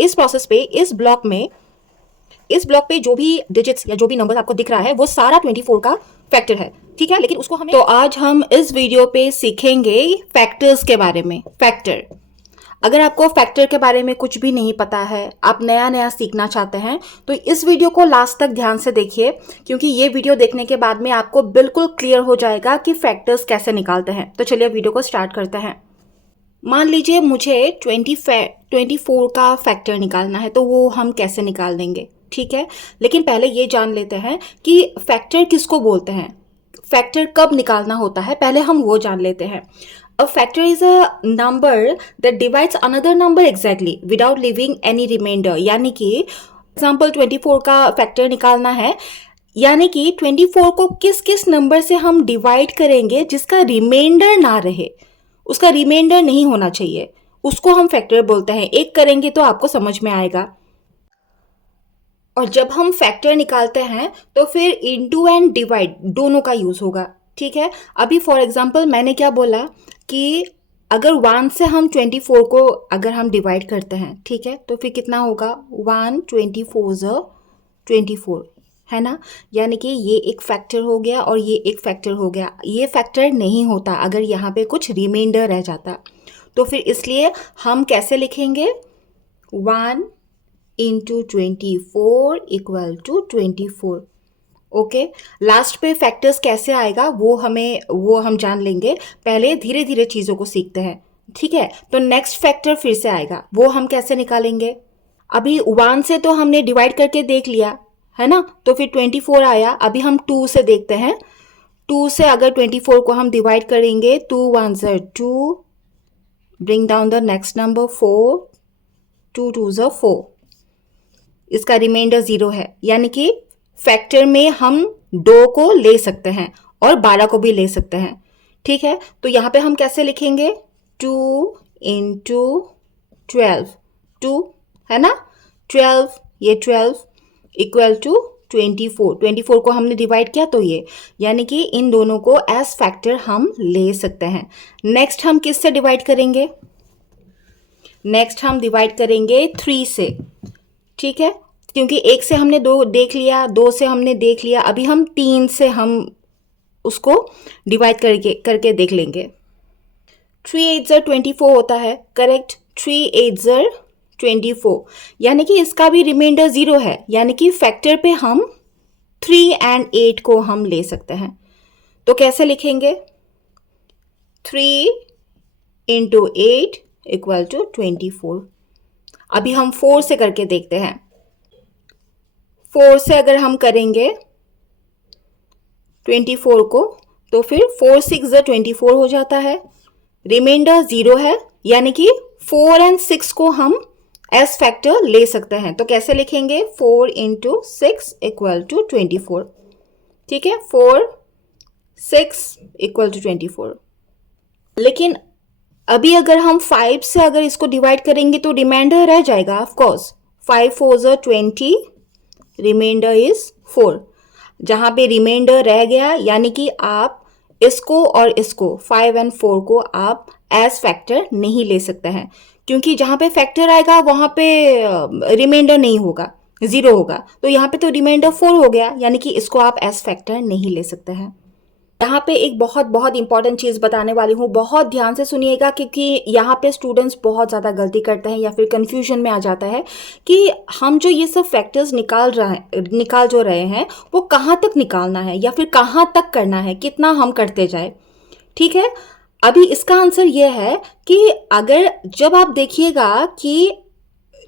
इस प्रोसेस पे, इस ब्लॉक पे जो भी डिजिट्स या जो भी नंबर आपको दिख रहा है वो सारा 24 का फैक्टर है, ठीक है। लेकिन उसको हमें, तो आज हम इस वीडियो पे सीखेंगे फैक्टर्स के बारे में। फैक्टर, अगर आपको फैक्टर के बारे में कुछ भी नहीं पता है, आप नया नया सीखना चाहते हैं, तो इस वीडियो को लास्ट तक ध्यान से देखिए, क्योंकि ये वीडियो देखने के बाद में आपको बिल्कुल क्लियर हो जाएगा कि फैक्टर्स कैसे निकालते हैं। तो चलिए वीडियो को स्टार्ट करते हैं। मान लीजिए मुझे 24 का फैक्टर निकालना है, तो वो हम कैसे निकाल देंगे, ठीक है। लेकिन पहले ये जान लेते हैं कि फैक्टर किसको बोलते हैं, फैक्टर कब निकालना होता है, पहले हम वो जान लेते हैं। A factor is a number that divides another number exactly without leaving any remainder। यानी कि एग्जाम्पल 24 का फैक्टर निकालना है, यानी कि 24 को किस किस नंबर से हम डिवाइड करेंगे जिसका रिमाइंडर ना रहे, उसका रिमाइंडर नहीं होना चाहिए, उसको हम फैक्टर बोलते हैं। एक करेंगे तो आपको समझ में आएगा। और जब हम फैक्टर निकालते हैं तो फिर इनटू एंड डिवाइड दोनों का यूज होगा, ठीक है। अभी फॉर एग्जांपल मैंने क्या बोला कि अगर 1 से हम 24 को अगर हम डिवाइड करते हैं, ठीक है, तो फिर कितना होगा, 1 24 24, है ना। यानी कि ये एक फैक्टर हो गया और ये एक फैक्टर हो गया। ये फैक्टर नहीं होता अगर यहाँ पे कुछ रिमाइंडर रह जाता, तो फिर इसलिए हम कैसे लिखेंगे, 1 into 24 equal to 24। Okay, last पे फैक्टर्स कैसे आएगा वो हम जान लेंगे। पहले धीरे धीरे चीज़ों को सीखते हैं, ठीक है। तो नेक्स्ट फैक्टर फिर से आएगा, वो हम कैसे निकालेंगे। अभी 1 से तो हमने डिवाइड करके देख लिया, है ना, तो फिर 24 आया। अभी हम 2 से देखते हैं। 2 से अगर 24 को हम डिवाइड करेंगे, 2 1 2, bring down the next number 4, 2 2 4, इसका रिमाइंडर 0 है। यानी कि फैक्टर में हम 2 को ले सकते हैं और 12 को भी ले सकते हैं, ठीक है। तो यहाँ पे हम कैसे लिखेंगे, 2 इंटू 12, 2 है ना, 12, ये 12 इक्वल टू 24। 24 को हमने डिवाइड किया तो ये, यानी कि इन दोनों को एज फैक्टर हम ले सकते हैं। नेक्स्ट हम किससे डिवाइड करेंगे, नेक्स्ट हम डिवाइड करेंगे 3 से, ठीक है, क्योंकि 1 से हमने 2 देख लिया, 2 से हमने देख लिया। अभी हम 3 से हम उसको डिवाइड करके देख लेंगे। 3 8 24 होता है, करेक्ट। 3 8 24, यानी कि इसका भी रिमाइंडर 0 है, यानी कि फैक्टर पे हम 3 एंड 8 को हम ले सकते हैं। तो कैसे लिखेंगे, 3 इंटू 8 इक्वल टू 24। अभी हम 4 से करके देखते हैं। 4 से अगर हम करेंगे 24 को, तो फिर 4 6 24 हो जाता है, रिमाइंडर 0 है, यानी कि 4 एंड 6 को हम एज फैक्टर ले सकते हैं। तो कैसे लिखेंगे, 4 इंटू 6 इक्वल टू 24, ठीक है, 4 6 इक्वल टू 24। लेकिन अभी अगर हम 5 से अगर इसको डिवाइड करेंगे तो रिमाइंडर रह जाएगा, ऑफ कोर्स। 5 4 20, reminder is 4। जहां पे रिमाइंडर रह गया, यानी कि आप इसको और इसको 5 एंड 4 को आप एज फैक्टर नहीं ले सकते हैं, क्योंकि जहां पे फैक्टर आएगा वहां पे रिमाइंडर नहीं होगा, 0 होगा। तो यहाँ पे तो रिमाइंडर 4 हो गया, यानी कि इसको आप एज फैक्टर नहीं ले सकते हैं। यहाँ पे एक बहुत बहुत इंपॉर्टेंट चीज़ बताने वाली हूँ, बहुत ध्यान से सुनिएगा, क्योंकि यहाँ पे स्टूडेंट्स बहुत ज़्यादा गलती करते हैं या फिर कंफ्यूजन में आ जाता है कि हम जो ये सब फैक्टर्स निकाल जो रहे हैं वो कहाँ तक निकालना है या फिर कहाँ तक करना है, कितना हम करते जाए, ठीक है। अभी इसका आंसर ये है कि अगर जब आप देखिएगा कि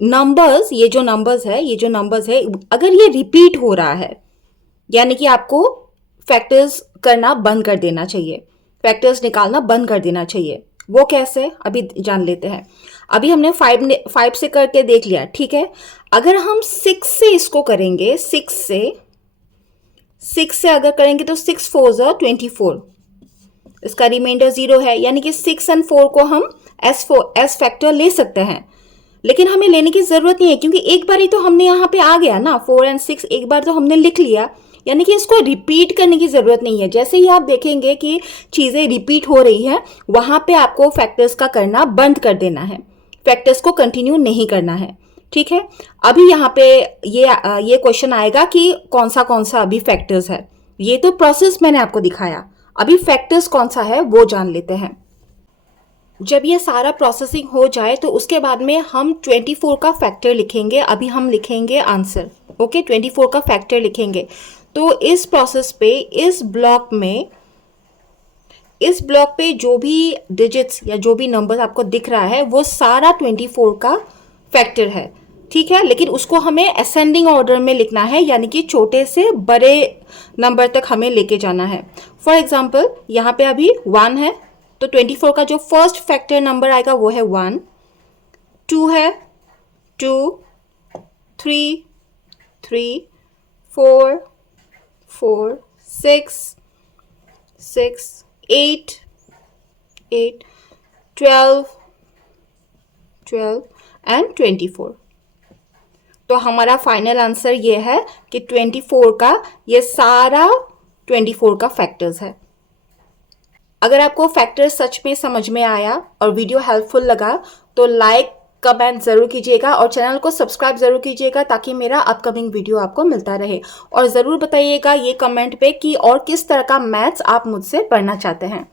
नंबर्स, ये जो नंबर्स है अगर ये रिपीट हो रहा है, यानी कि आपको फैक्टर्स करना बंद कर देना चाहिए, फैक्टर्स निकालना बंद कर देना चाहिए। वो कैसे, अभी जान लेते हैं। अभी हमने 5 से करके देख लिया, ठीक है। अगर हम 6 से इसको करेंगे, 6 से अगर करेंगे तो 6 4 24, इसका रिमाइंडर 0 है, यानी कि 6 एंड 4 को हम एज फैक्टर ले सकते हैं। लेकिन हमें लेने की जरूरत नहीं है, क्योंकि एक बार ही तो हमने यहाँ पे आ गया ना, 4 एंड 6 एक बार तो हमने लिख लिया, यानी कि इसको रिपीट करने की ज़रूरत नहीं है। जैसे ही आप देखेंगे कि चीज़ें रिपीट हो रही हैं, वहाँ पे आपको फैक्टर्स का करना बंद कर देना है, फैक्टर्स को कंटिन्यू नहीं करना है, ठीक है। अभी यहाँ पे ये क्वेश्चन आएगा कि कौन सा अभी फैक्टर्स है। ये तो प्रोसेस मैंने आपको दिखाया, अभी फैक्टर्स कौन सा है वो जान लेते हैं। जब ये सारा प्रोसेसिंग हो जाए तो उसके बाद में हम 24 का फैक्टर लिखेंगे। अभी हम लिखेंगे आंसर, ओके, 24 का फैक्टर लिखेंगे। तो इस प्रोसेस पे इस ब्लॉक पे जो भी डिजिट्स या जो भी नंबर आपको दिख रहा है वो सारा 24 का फैक्टर है, ठीक है। लेकिन उसको हमें असेंडिंग ऑर्डर में लिखना है, यानी कि छोटे से बड़े नंबर तक हमें लेके जाना है। फॉर एग्जाम्पल यहाँ पे अभी 1 है, तो 24 का जो फर्स्ट फैक्टर नंबर आएगा वो है 1। 2 है, 2, 3, 3, 4, 4, 6, 6, 8, 8, 12, 12 एंड 24। तो हमारा फाइनल आंसर ये है कि 24 का ये सारा 24 का फैक्टर्स है। अगर आपको फैक्टर्स सच में समझ में आया और वीडियो हेल्पफुल लगा तो लाइक कमेंट ज़रूर कीजिएगा और चैनल को सब्सक्राइब ज़रूर कीजिएगा ताकि मेरा अपकमिंग वीडियो आपको मिलता रहे। और ज़रूर बताइएगा ये कमेंट पे कि और किस तरह का मैथ्स आप मुझसे पढ़ना चाहते हैं।